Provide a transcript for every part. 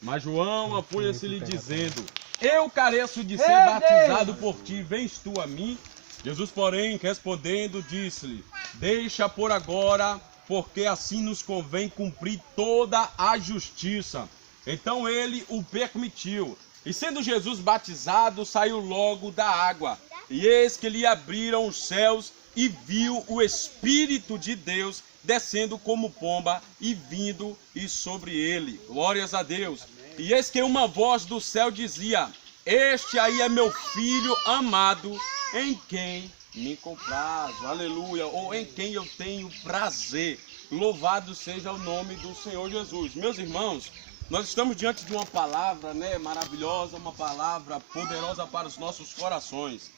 Mas João apunha-se-lhe dizendo: eu careço de ser batizado por ti, vens tu a mim? Jesus, porém, respondendo, disse-lhe: deixa por agora, porque assim nos convém cumprir toda a justiça. Então ele o permitiu. E sendo Jesus batizado, saiu logo da água. E eis que lhe abriram os céus, e viu o Espírito de Deus descendo como pomba e vindo e sobre ele. Glórias a Deus. E eis que uma voz do céu dizia: este aí é meu filho amado, em quem me comprazo. Aleluia. Ou em quem eu tenho prazer. Louvado seja o nome do Senhor Jesus. Meus irmãos, nós estamos diante de uma palavra, maravilhosa, uma palavra poderosa para os nossos corações,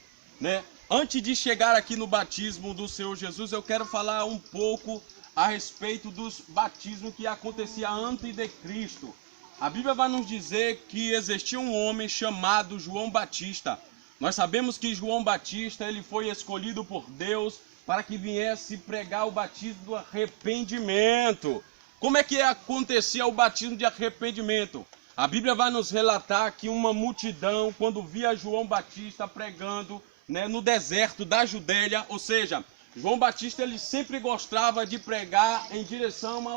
Antes de chegar aqui no batismo do Senhor Jesus, eu quero falar um pouco a respeito dos batismos que acontecia antes de Cristo. A Bíblia vai nos dizer que existia um homem chamado João Batista. Nós sabemos que João Batista ele foi escolhido por Deus para que viesse pregar o batismo do arrependimento. Como é que acontecia o batismo de arrependimento? A Bíblia vai nos relatar que uma multidão, quando via João Batista pregando no deserto da Judéia, ou seja, João Batista ele sempre gostava de pregar em direção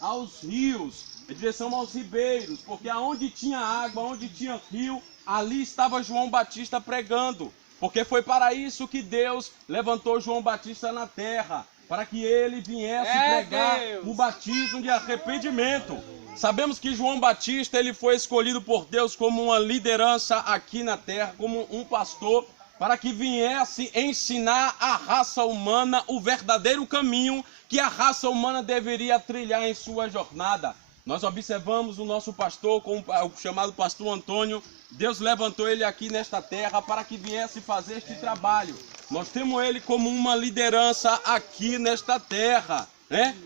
aos rios, em direção aos ribeiros, porque aonde tinha água, onde tinha rio, ali estava João Batista pregando, porque foi para isso que Deus levantou João Batista na terra, para que ele viesse pregar o batismo de arrependimento. Sabemos que João Batista ele foi escolhido por Deus como uma liderança aqui na terra, como um pastor, para que viesse ensinar a raça humana o verdadeiro caminho que a raça humana deveria trilhar em sua jornada. Nós observamos o nosso pastor, o chamado pastor Antônio. Deus levantou ele aqui nesta terra para que viesse fazer este trabalho. Nós temos ele como uma liderança aqui nesta terra,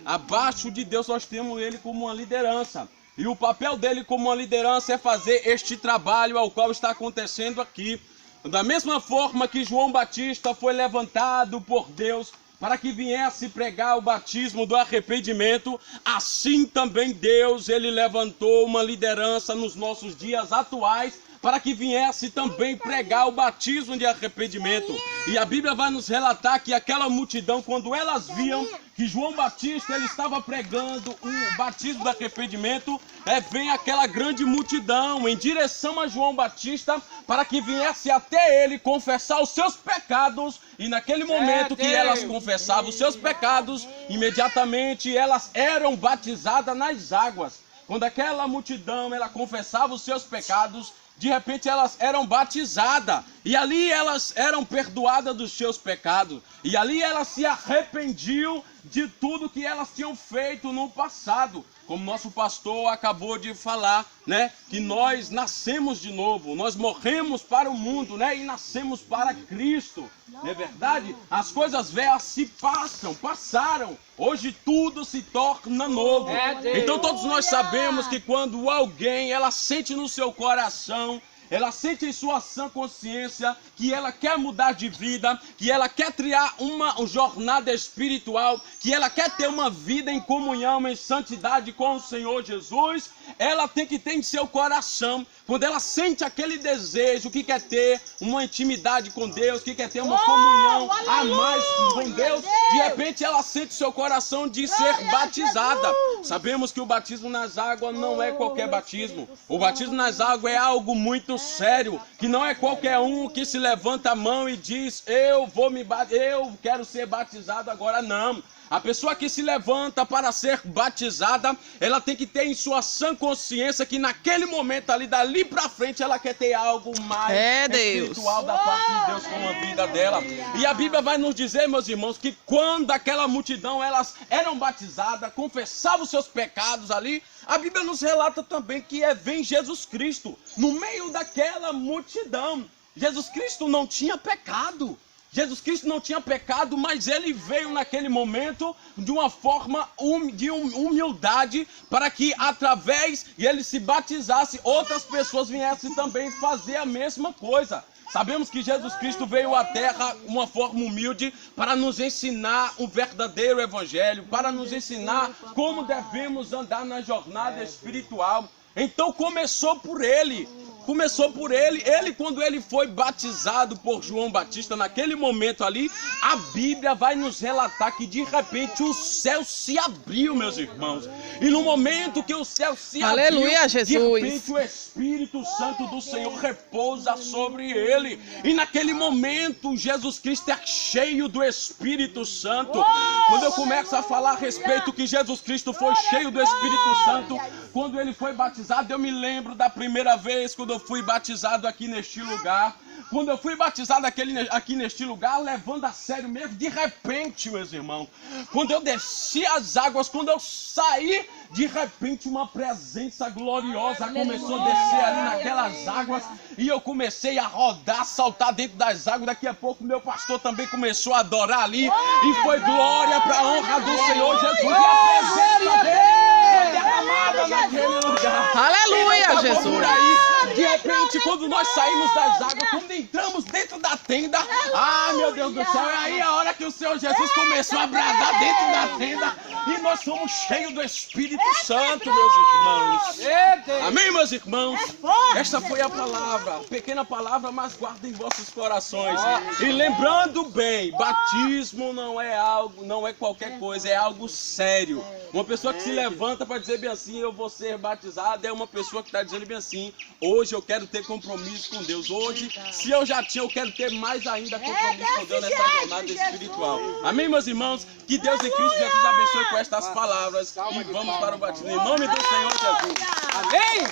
Abaixo de Deus nós temos ele como uma liderança. E o papel dele como uma liderança é fazer este trabalho ao qual está acontecendo aqui. Da mesma forma que João Batista foi levantado por Deus para que viesse pregar o batismo do arrependimento, assim também Deus ele levantou uma liderança nos nossos dias atuais para que viesse também pregar o batismo de arrependimento. E a Bíblia vai nos relatar que aquela multidão, quando elas viam que João Batista ele estava pregando o batismo de arrependimento, vem aquela grande multidão em direção a João Batista para que viesse até ele confessar os seus pecados. E naquele momento que elas confessavam os seus pecados, imediatamente elas eram batizadas nas águas. Quando aquela multidão ela confessava os seus pecados, de repente elas eram batizadas, e ali elas eram perdoadas dos seus pecados, e ali elas se arrependiam de tudo que elas tinham feito no passado. Como nosso pastor acabou de falar, que nós nascemos de novo, nós morremos para o mundo, e nascemos para Cristo. Não é verdade? As coisas velhas passaram. Hoje tudo se torna novo. Então todos nós sabemos que quando alguém ela sente no seu coração, ela sente em sua sã consciência que ela quer mudar de vida, que ela quer criar uma jornada espiritual, que ela quer ter uma vida em comunhão, em santidade com o Senhor Jesus, ela tem que ter em seu coração, quando ela sente aquele desejo, que quer ter uma intimidade com Deus, que quer ter uma comunhão a mais com Deus, de repente ela sente seu coração de ser batizada. Sabemos que o batismo nas águas não é qualquer batismo. O batismo nas águas é algo muito sério, que não é qualquer um que se levanta a mão e diz: eu quero ser batizado agora. Não. A pessoa que se levanta para ser batizada, ela tem que ter em sua sã consciência que naquele momento ali, dali para frente, ela quer ter algo mais espiritual da parte de Deus com a vida dela. E a Bíblia vai nos dizer, meus irmãos, que quando aquela multidão, elas eram batizadas, confessavam os seus pecados ali, a Bíblia nos relata também que vem Jesus Cristo no meio daquela multidão. Jesus Cristo não tinha pecado. Jesus Cristo não tinha pecado, mas ele veio naquele momento de uma forma de humildade para que através de ele se batizasse, outras pessoas viessem também fazer a mesma coisa. Sabemos que Jesus Cristo veio à terra de uma forma humilde para nos ensinar um verdadeiro evangelho, para nos ensinar como devemos andar na jornada espiritual. Então começou por ele. Ele quando ele foi batizado por João Batista, naquele momento ali, a Bíblia vai nos relatar que de repente o céu se abriu, meus irmãos. E no momento que o céu se Aleluia, abriu, Jesus. de repente o Espírito Santo do Senhor repousa sobre ele. E naquele momento Jesus Cristo é cheio do Espírito Santo. Quando eu começo a falar a respeito que Jesus Cristo foi cheio do Espírito Santo, quando ele foi batizado, eu me lembro da primeira vez quando eu fui batizado aqui neste lugar. Quando eu fui batizado aqui neste lugar, levando a sério mesmo, de repente, meus irmãos, quando eu desci as águas, quando eu saí, de repente uma presença gloriosa começou a descer ali naquelas águas, e eu comecei a rodar, saltar dentro das águas. Daqui a pouco meu pastor também começou a adorar ali, e foi glória para a honra do Senhor Jesus, e a presença dele foi derramada naquele lugar. Aleluia, Jesus. Por aí, de repente, quando nós saímos das águas, quando entramos dentro da tenda, ai meu Deus do céu, é aí a hora que o Senhor Jesus começou a bradar dentro da tenda, e nós fomos cheios do Espírito Santo, meus irmãos. Amém, meus irmãos? Esta foi a palavra, pequena palavra, mas guarda em vossos corações. E lembrando bem, batismo não é qualquer coisa, é algo sério. Uma pessoa que se levanta para dizer bem assim, eu vou ser batizado, é uma pessoa que está dizendo bem assim, hoje eu quero ter compromisso com Deus. Hoje, se eu já tinha, eu quero ter mais ainda compromisso com Deus nessa jornada espiritual. Amém, meus irmãos? Que Deus em Cristo Jesus abençoe com estas palavras. E vamos para o batismo. Em nome do Senhor Jesus. Amém?